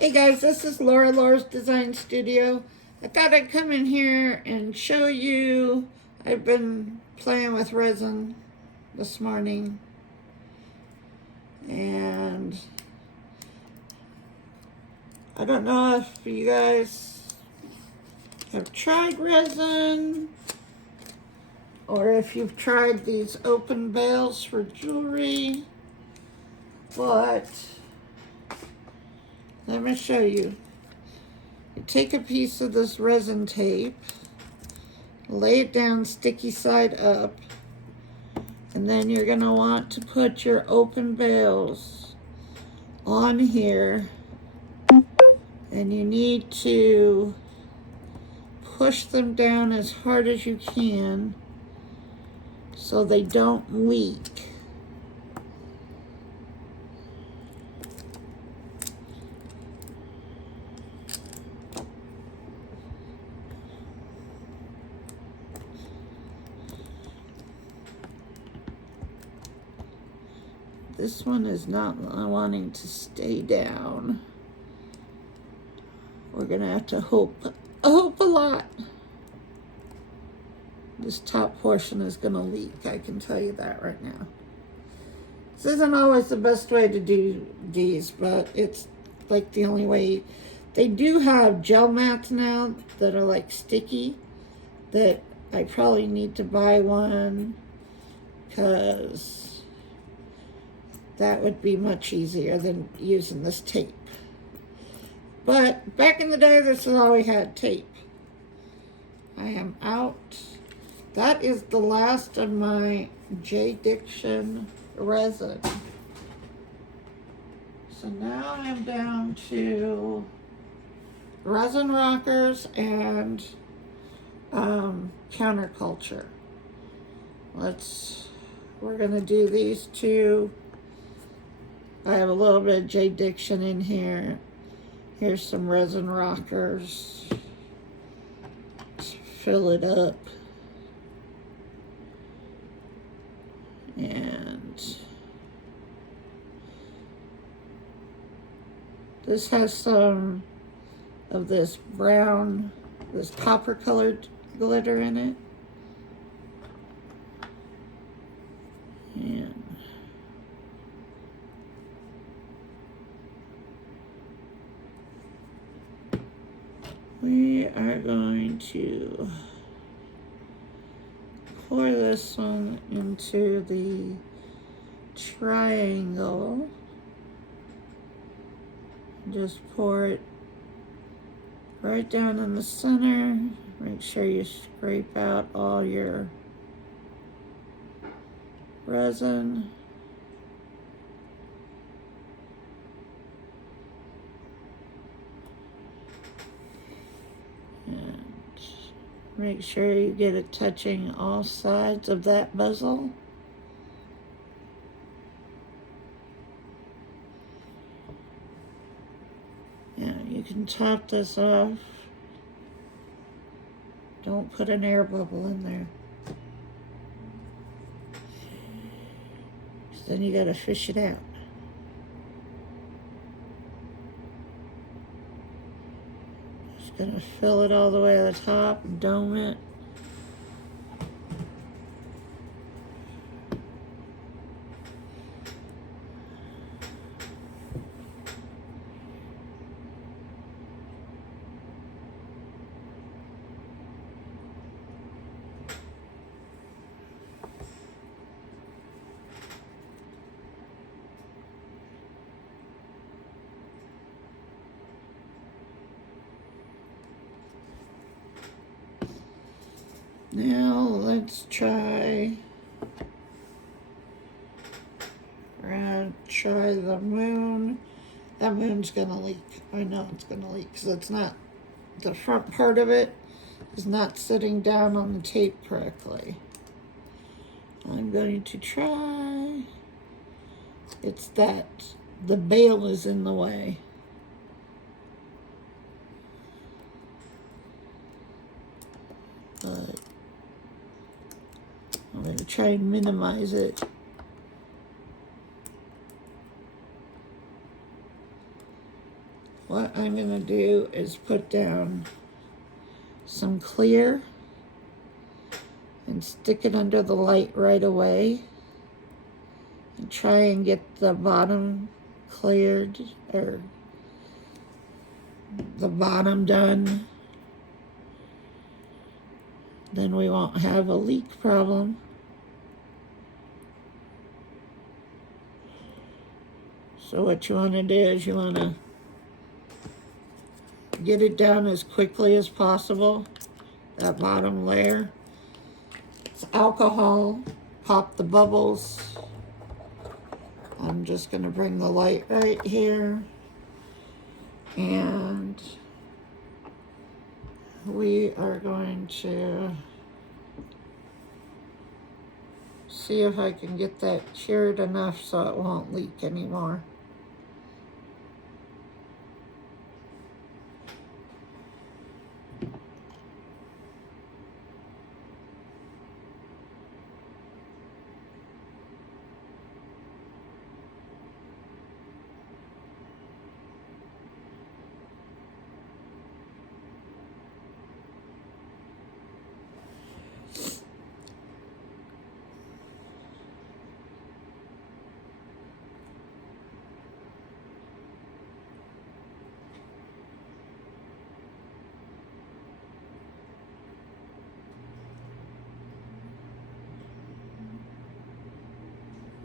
Hey guys, this is Laura's Design Studio. I thought I'd come in here and show you. I've been playing with resin this morning, and I don't know if you guys have tried resin or if you've tried these open bales for jewelry, but let me show you. You take a piece of this resin tape, lay it down sticky side up, and then you're going to want to put your open bales on here, and you need to push them down as hard as you can so they don't leak. This one is not wanting to stay down. We're gonna have to hope a lot. This top portion is gonna leak, I can tell you that right now. This isn't always the best way to do these, but it's like the only way. They do have gel mats now that are like sticky, that I probably need to buy one, because that would be much easier than using this tape. But back in the day, this is all we had, tape. I am out. That is the last of my J-Diction resin. So now I'm down to resin rockers and counterculture. We're gonna do these two. I have a little bit of J-Diction in here. Here's some resin rockers. Let's fill it up. And this has some of this brown, this copper colored glitter in it. And we are going to pour this one into the triangle. Just pour it right down in the center. Make sure you scrape out all your resin. Make sure you get it touching all sides of that bezel. Now you can top this off. Don't put an air bubble in there, 'cause then you gotta fish it out. Gonna fill it all the way to the top, dome it. Now let's try the moon. That moon's gonna leak. I know it's gonna leak because it's not, the front part of it is not sitting down on the tape correctly. I'm going to try. It's that the bale is in the way. But I'm going to try and minimize it. What I'm going to do is put down some clear and stick it under the light right away and try and get the bottom cleared, or the bottom done. Then we won't have a leak problem. So what you want to do is you want to get it down as quickly as possible, that bottom layer. It's alcohol, pop the bubbles. I'm just going to bring the light right here, and we are going to see if I can get that cured enough so it won't leak anymore.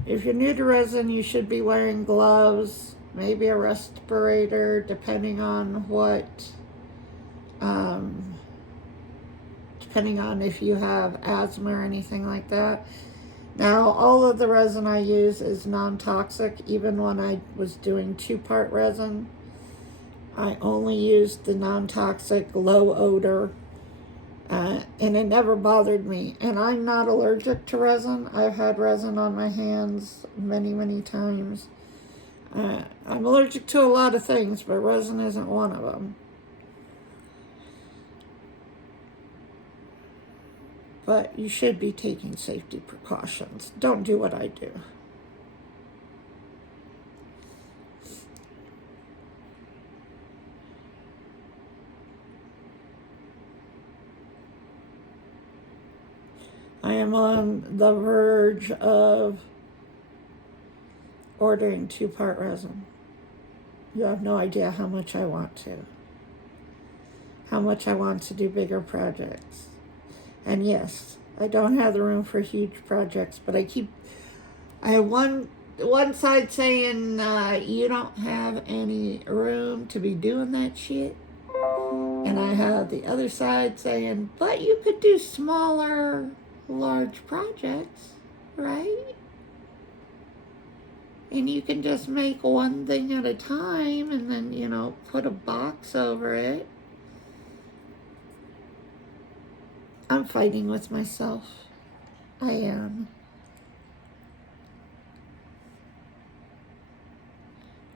If you're new to resin, you should be wearing gloves, maybe a respirator, depending on what, depending on if you have asthma or anything like that. Now, all of the resin I use is non-toxic. Even when I was doing 2-part resin, I only used the non-toxic, low odor, and it never bothered me. And I'm not allergic to resin. I've had resin on my hands many, many times. I'm allergic to a lot of things, but resin isn't one of them. But you should be taking safety precautions. Don't do what I do. I am on the verge of ordering 2-part resin. You have no idea how much I want to. How much I want to do bigger projects. And yes, I don't have the room for huge projects, but I have one side saying, you don't have any room to be doing that shit. And I have the other side saying, but you could do smaller, large projects, right? And you can just make one thing at a time and then, put a box over it. I'm fighting with myself. I am.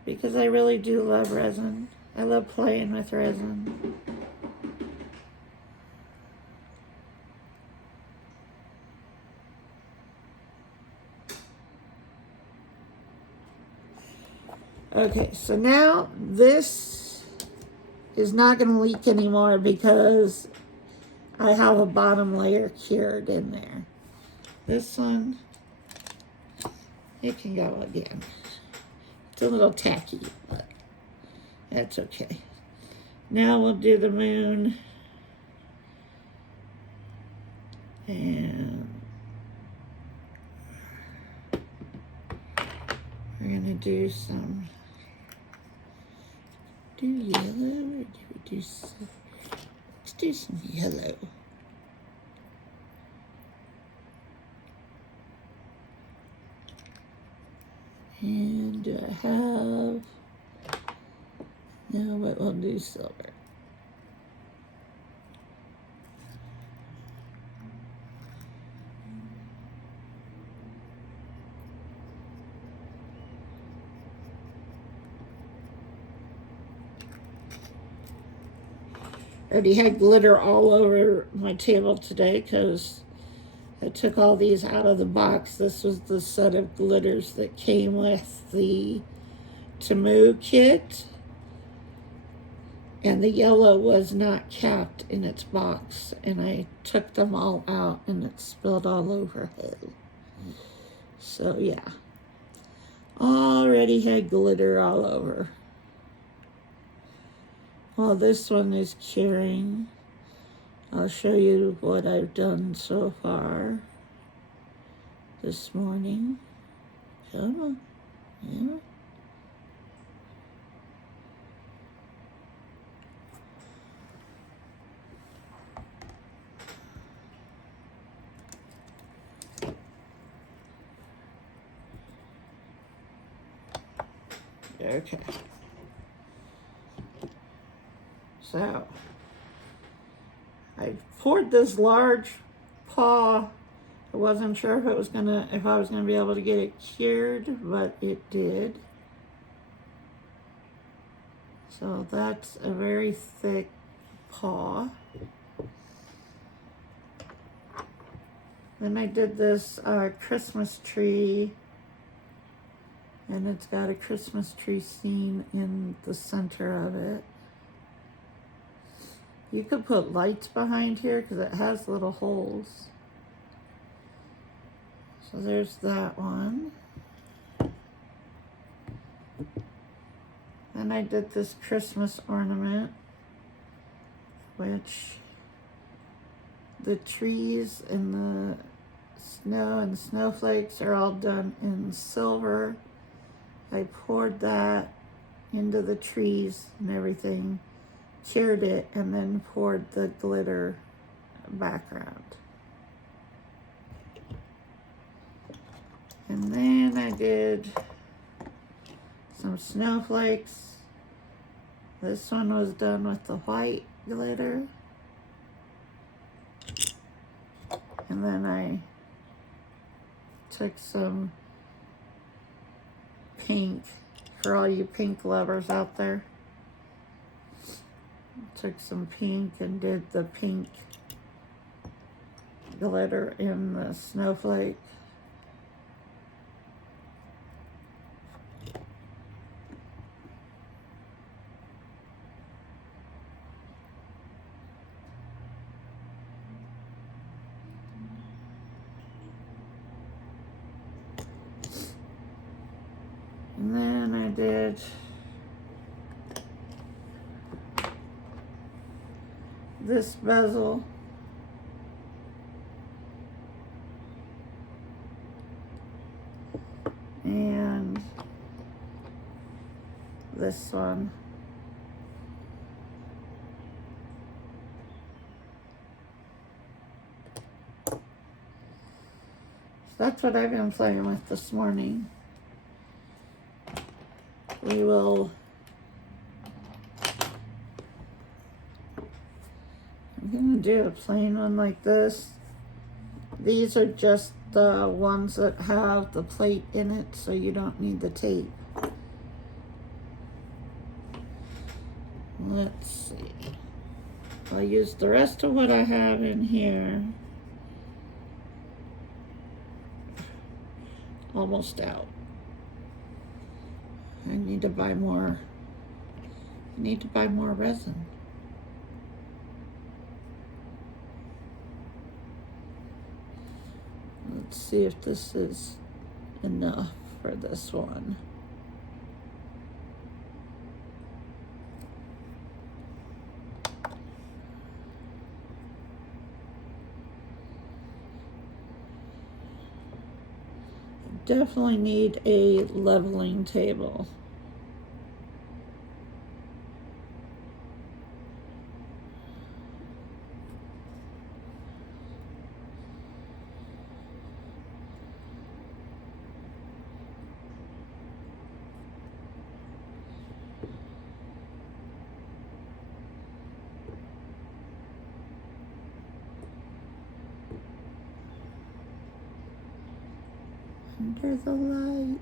Because I really do love resin. I love playing with resin. Okay, so now this is not going to leak anymore because I have a bottom layer cured in there. This one, it can go again. It's a little tacky, but that's okay. Now we'll do the moon. And we're going to do some, do yellow or do we do some? Let's do some yellow. And do I have, no, but we'll do silver. I already had glitter all over my table today because I took all these out of the box. This was the set of glitters that came with the Temu kit. and the yellow was not capped in its box, and I took them all out and it spilled all over it. So yeah, already had glitter all over. Well, this one is curing. I'll show you what I've done so far this morning. Come on, yeah. Okay. So, I poured this large paw. I wasn't sure if I was gonna be able to get it cured, but it did. So that's a very thick paw. Then I did this Christmas tree, and it's got a Christmas tree scene in the center of it. You could put lights behind here because it has little holes. So there's that one. Then I did this Christmas ornament, which the trees and the snow and snowflakes are all done in silver. I poured that into the trees and everything, cured it, and then poured the glitter background. And then I did some snowflakes. This one was done with the white glitter. And then I took some pink, for all you pink lovers out there. Took some pink and did the pink glitter in the snowflake. And then I did this bezel. And this one. So that's what I've been playing with this morning. We will, I'm gonna do a plain one like this. These are just the ones that have the plate in it, so you don't need the tape. Let's see. I'll use the rest of what I have in here. Almost out. I need to buy more. I need to buy more resin. Let's see if this is enough for this one. Definitely need a leveling table. Under the light.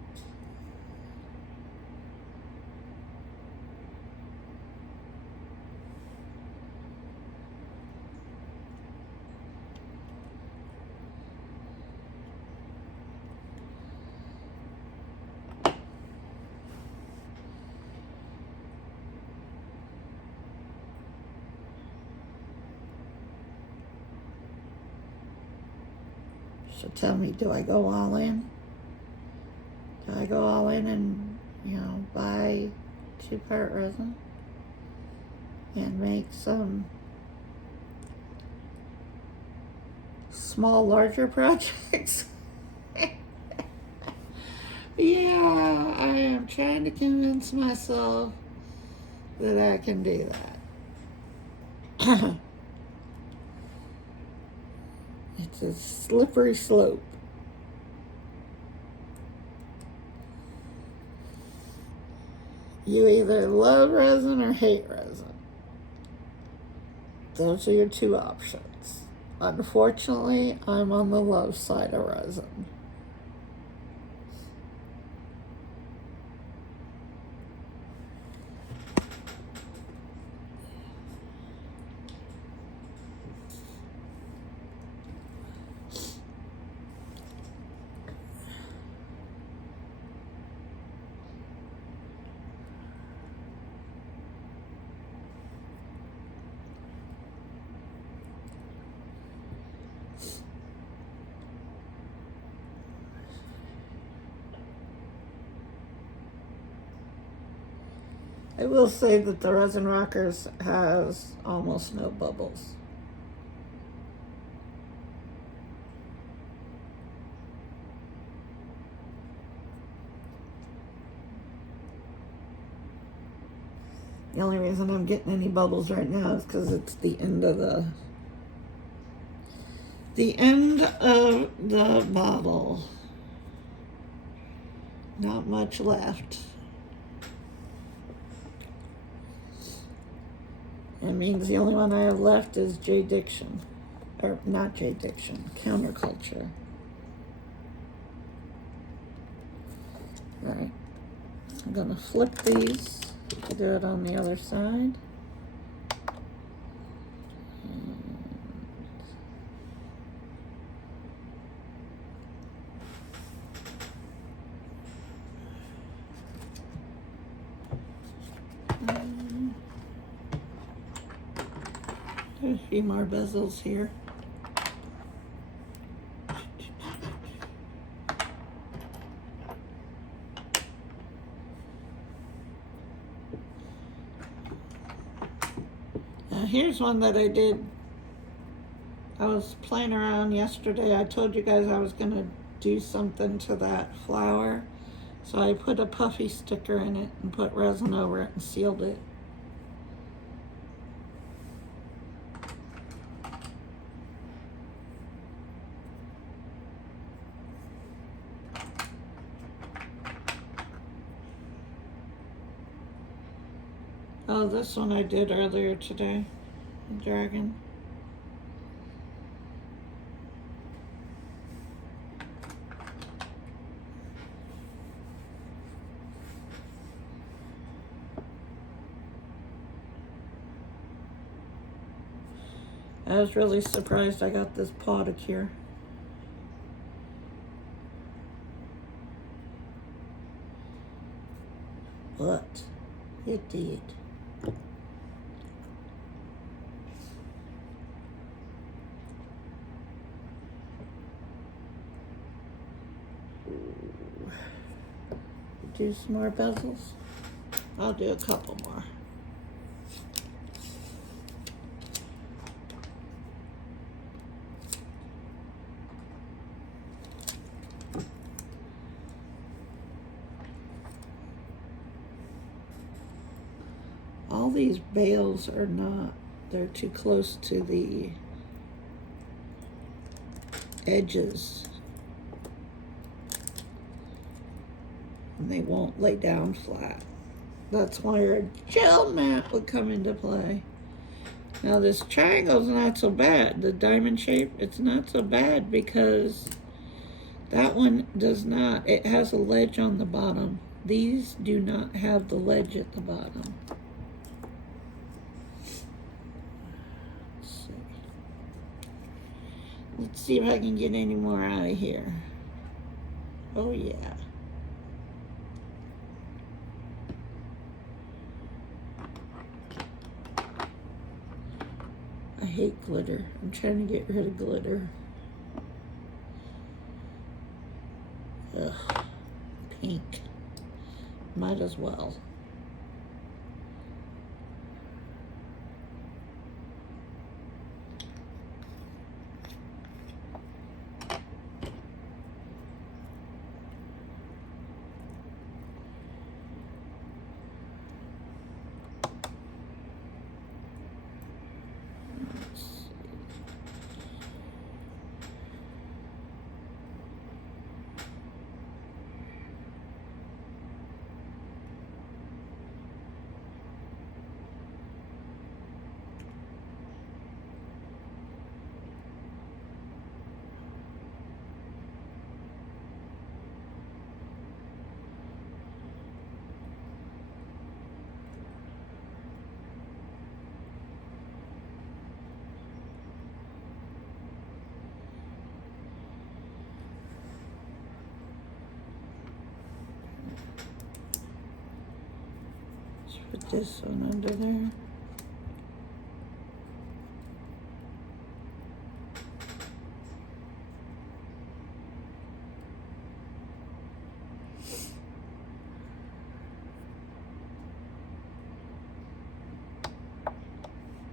So tell me, do I go all in? Do I go all in and, buy 2-part resin and make some small, larger projects? Yeah, I am trying to convince myself that I can do that. It's a slippery slope. You either love resin or hate resin. Those are your two options. Unfortunately, I'm on the love side of resin. I will say that the Resin Rockers has almost no bubbles. The only reason I'm getting any bubbles right now is because it's the end of the bottle. Not much left. It means the only one I have left is J Diction. Or not J Diction, Counterculture. Alright. I'm gonna flip these to do it on the other side. There's a few more bezels here. Now here's one that I did. I was playing around yesterday. I told you guys I was going to do something to that flower. So I put a puffy sticker in it and put resin over it and sealed it. Oh, this one I did earlier today, the dragon. I was really surprised I got this pot of cure. But it did. Do some more bezels. I'll do a couple more. All these bales are not, they're too close to the edges. And they won't lay down flat. That's why a gel mat would come into play. Now this triangle's not so bad. The diamond shape, it's not so bad because that one does not. It has a ledge on the bottom. These do not have the ledge at the bottom. Let's see if I can get any more out of here. Oh yeah. I hate glitter. I'm trying to get rid of glitter. Ugh, pink. Might as well. Put this one under there.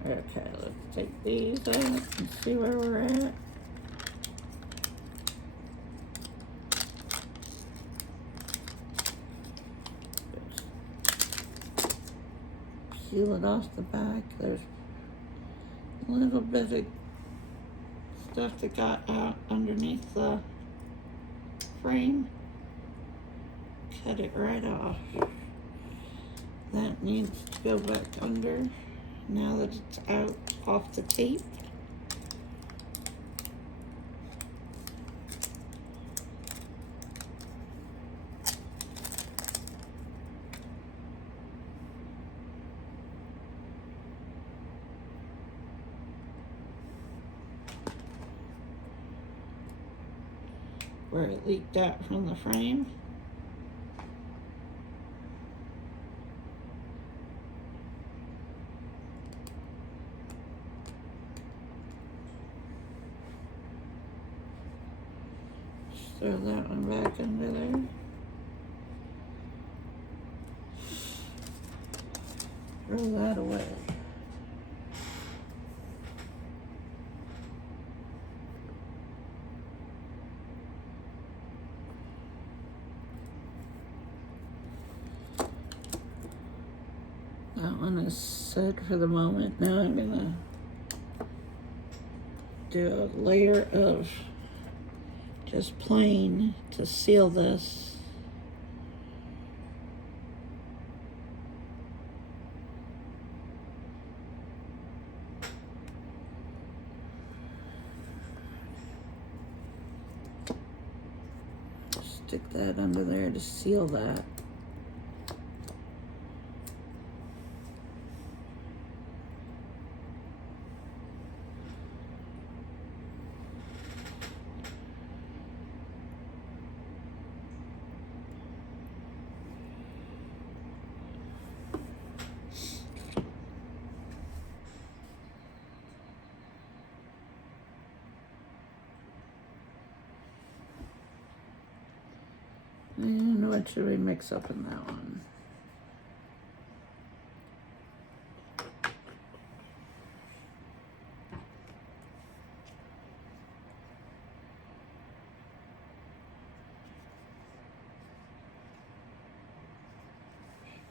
Okay, let's take these out and see where we're at. Peel it off the back. There's a little bit of stuff that got out underneath the frame. Cut it right off. That needs to go back under now that it's out off the tape. Where it leaked out from the frame. Just throw that one back under there. Throw that away. That one is set for the moment. Now I'm gonna do a layer of just plain to seal this. Stick that under there to seal that. And what should we mix up in that one?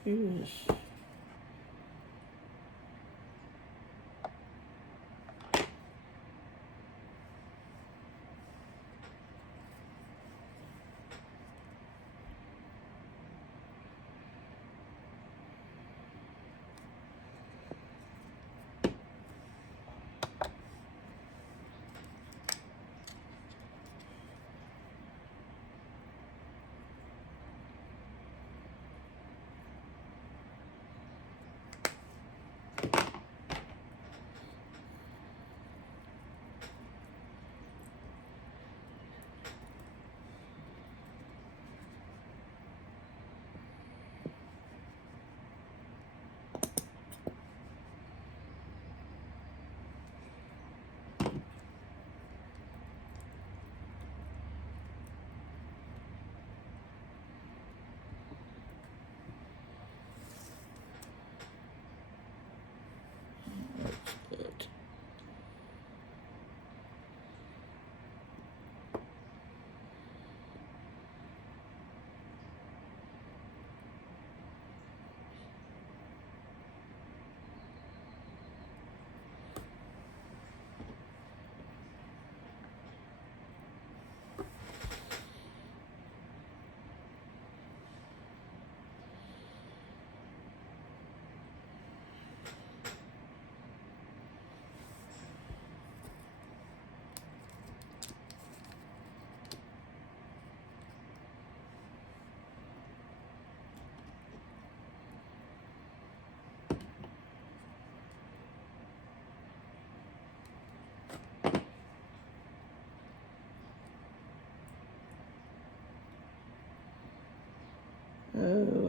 Use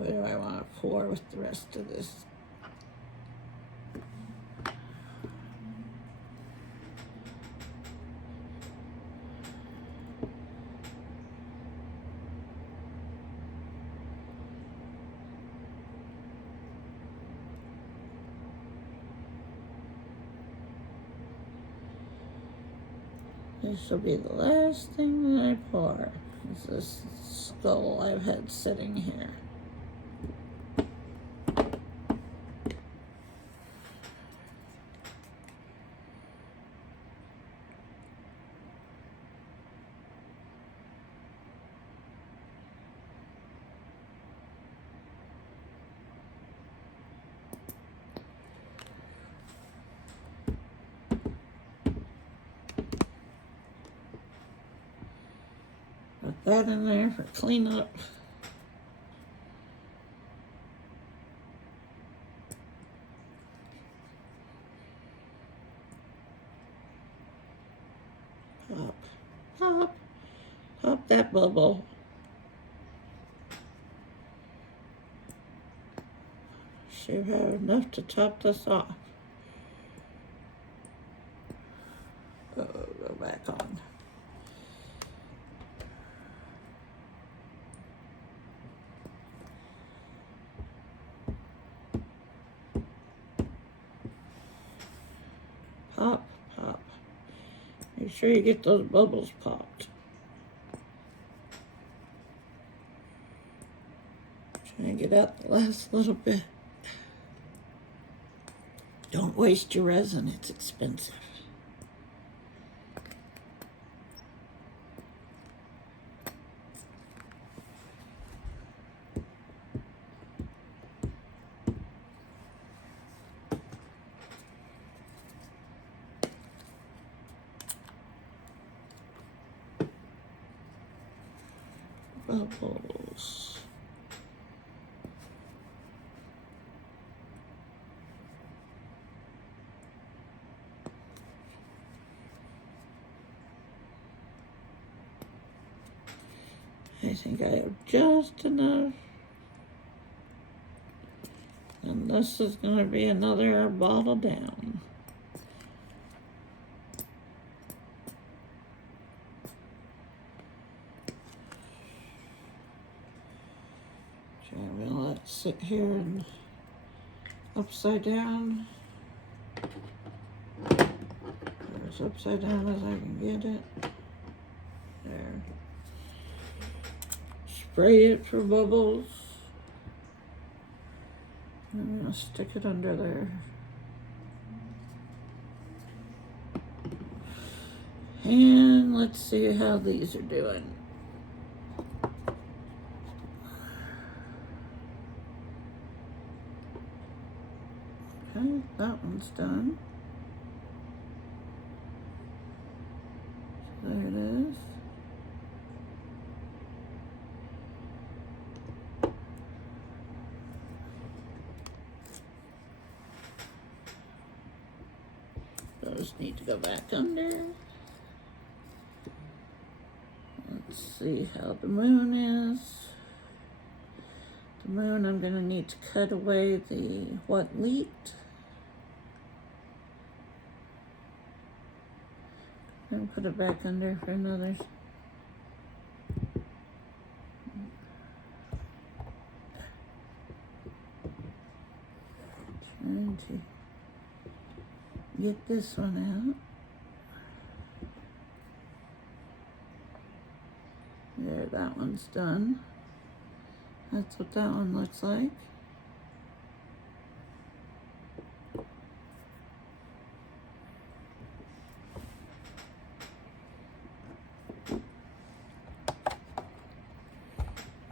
What do I want to pour with the rest of this? This will be the last thing that I pour. Is this skull I've had sitting here. Put that in there for cleanup. Pop, pop, pop that bubble. Should have enough to top this off. Oh, go back on. Pop, pop. Make sure you get those bubbles popped. Try and get out the last little bit. Don't waste your resin, it's expensive. Bubbles. I think I have just enough. And this is going to be another bottle down. Okay, I'm going to let it sit here and upside down. As upside down as I can get it. There. Spray it for bubbles. I'm going to stick it under there. And let's see how these are doing. Okay, that one's done. So there it is. Those need to go back under. Let's see how the moon is. The moon, I'm going to need to cut away the what leaked. And put it back under for another. Trying to get this one out. There, that one's done. That's what that one looks like.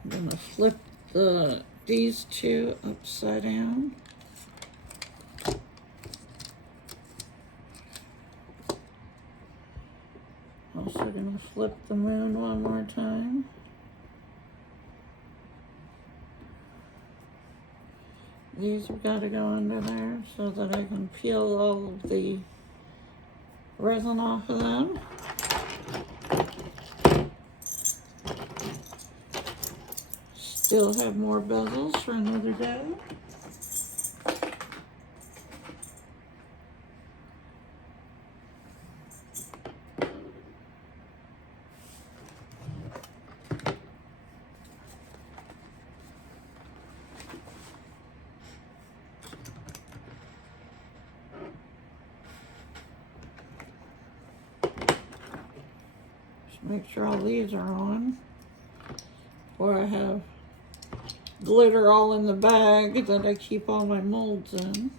I'm gonna flip these two upside down. Also gonna flip the moon one more time. These have got to go under there so that I can peel all of the resin off of them. still have more bezels for another day. Make sure all these are on, or I have glitter all in the bag that I keep all my molds in.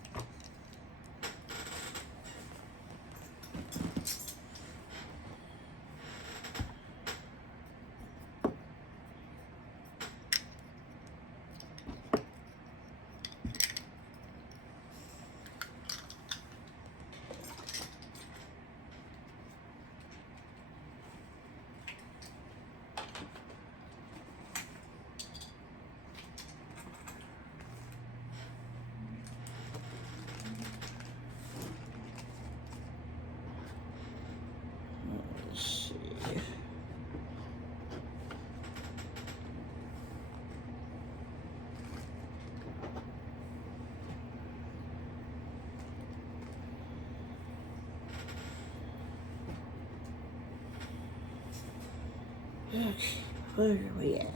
Okay, where are we at?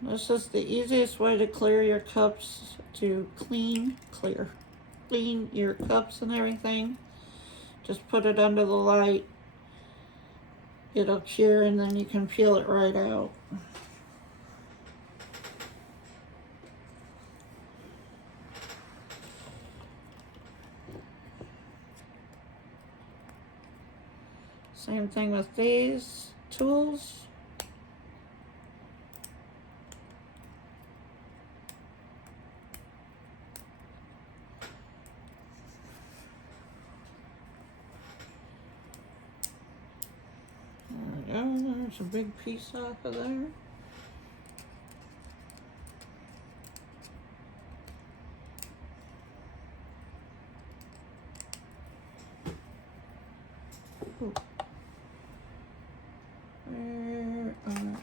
This is the easiest way to clear your cups, to clean your cups and everything. Just put it under the light. It'll cure and then you can peel it right out. Same thing with these tools. There we go, there's a big piece off of there. Ooh. Where are they?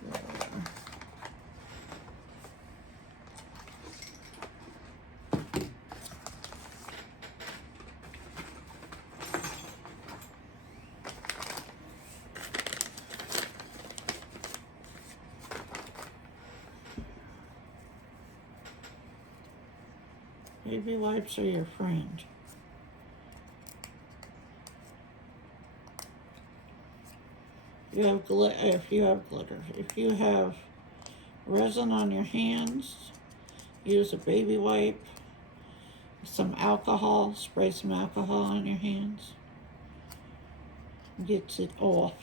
Baby wipes are your friend. If you have resin on your hands, use a baby wipe, some alcohol, spray some alcohol on your hands. Gets it off.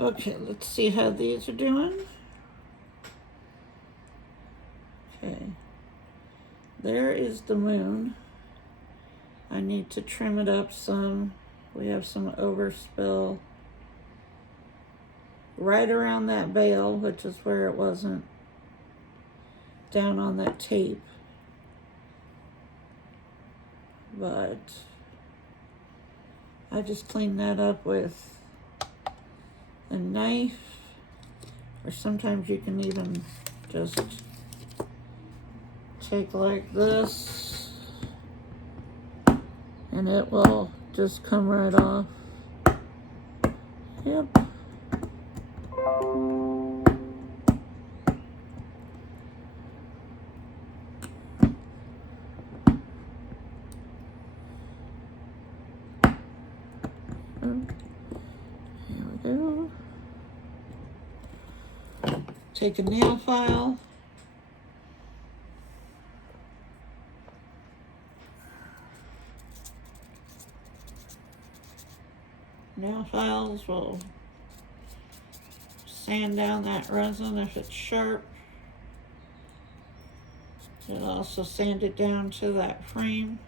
Okay, let's see how these are doing. Okay, there is the moon. I need to trim it up some. We have some overspill right around that bail, which is where it wasn't down on that tape. But I just clean that up with a knife, or sometimes you can even just take like this and it will just come right off. Yep. Here we go. Take a nail file. Nail files will sand down that resin if it's sharp. It'll also sand it down to that frame.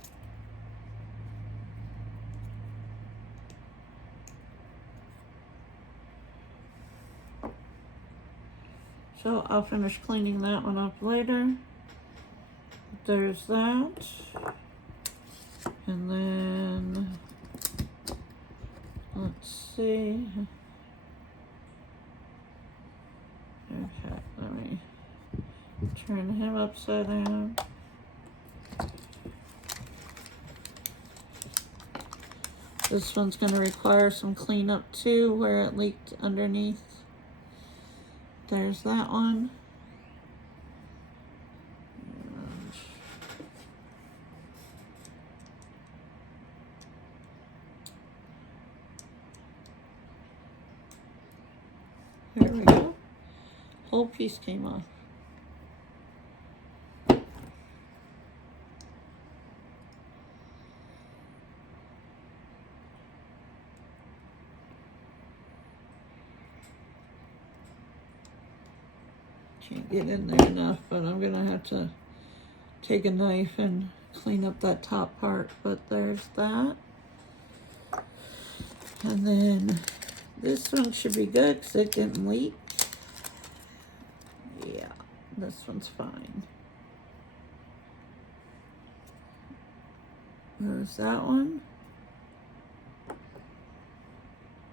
So I'll finish cleaning that one up later. There's that. And then, let's see. Okay, let me turn him upside down. This one's going to require some cleanup too, where it leaked underneath. There's that one. There we go. Whole piece came off. Can't get in there enough, but I'm gonna have to take a knife and clean up that top part. But there's that. And then this one should be good because it didn't leak. Yeah, this one's fine. There's that one.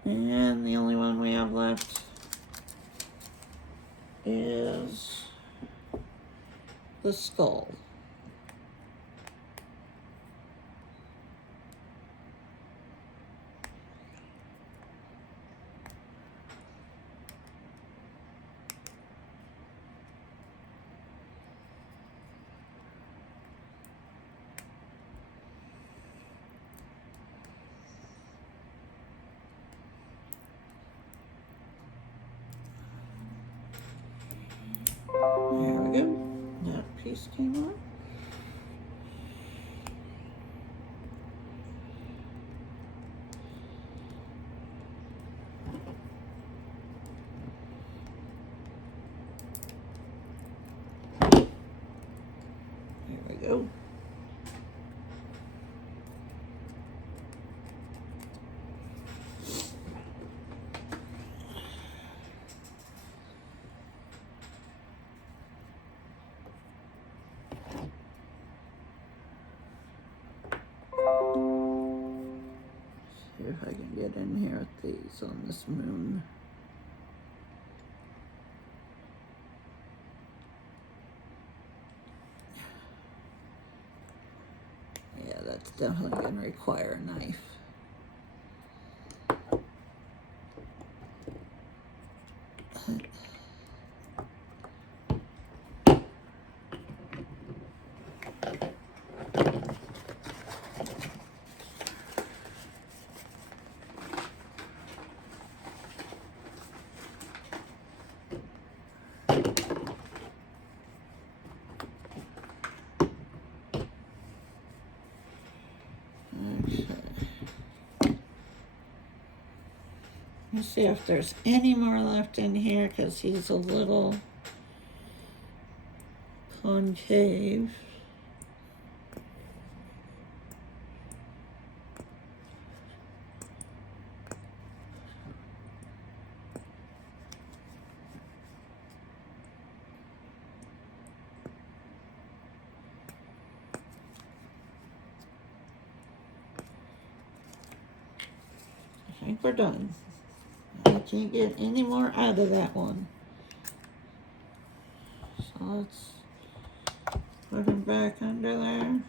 And the only one we have left is the skull. There we go. That piece came off. There we go. See if I can get in here with these on this moon. Yeah, that's definitely going to require a knife. Let's see if there's any more left in here because he's a little concave. I think we're done. I can't get any more out of that one. So let's put him back under there.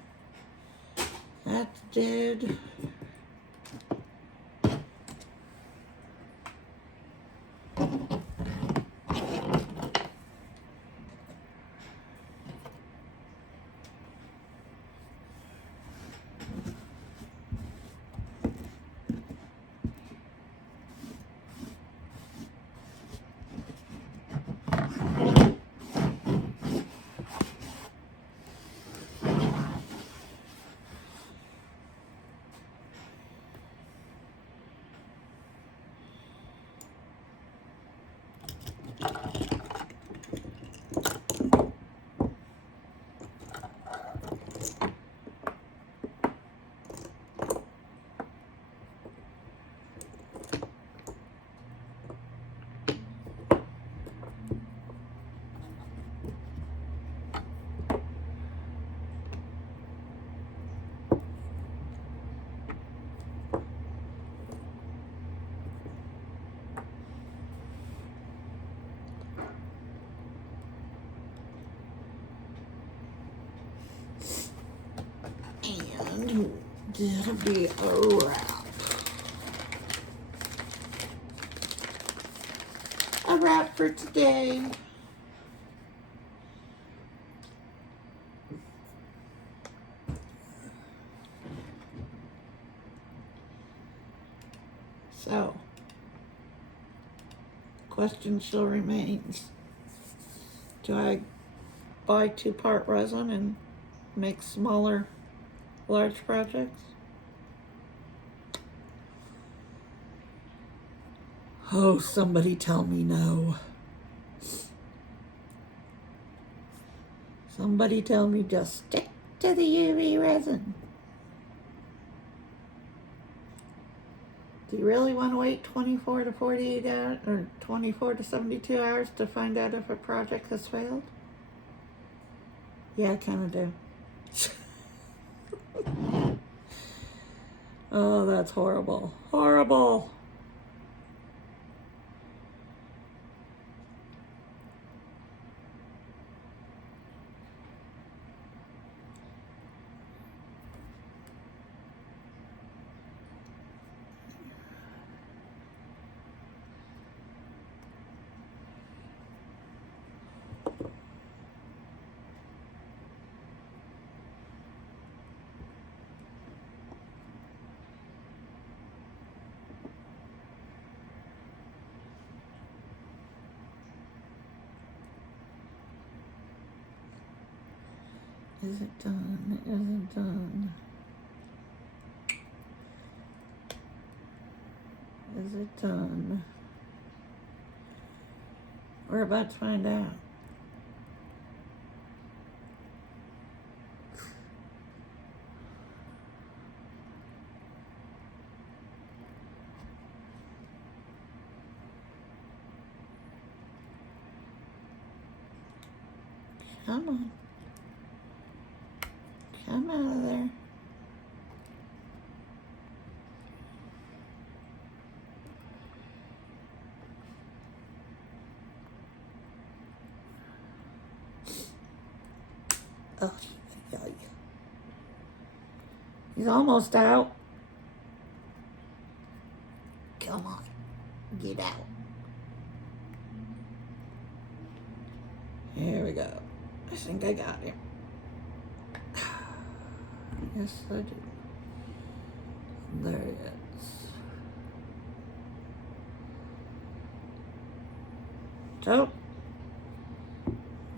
That's dead. And that'll be a wrap. A wrap for today. So, question still remains. Do I buy 2-part resin and make smaller, large projects? Oh, somebody tell me no. Somebody tell me just stick to the UV resin. Do you really want to wait 24 to 48 hours or 24 to 72 hours to find out if a project has failed? Yeah, I kind of do. Oh, that's horrible. Horrible. Is it done? Is it done? Is it done? We're about to find out. Come on. Come out of there. Oh, yeah. He's almost out. Come on. Get out. Here we go. I think I got him. Yes, I do. There it is. So,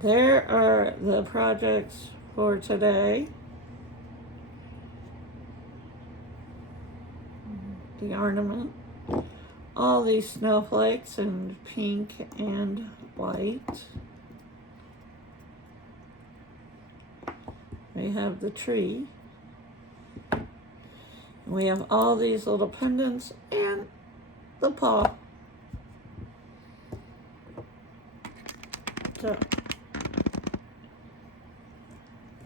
there are the projects for today. The ornament. All these snowflakes in pink and white. We have the tree. We have all these little pendants and the paw. So,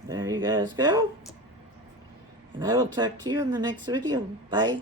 there you guys go. And I will talk to you in the next video. Bye.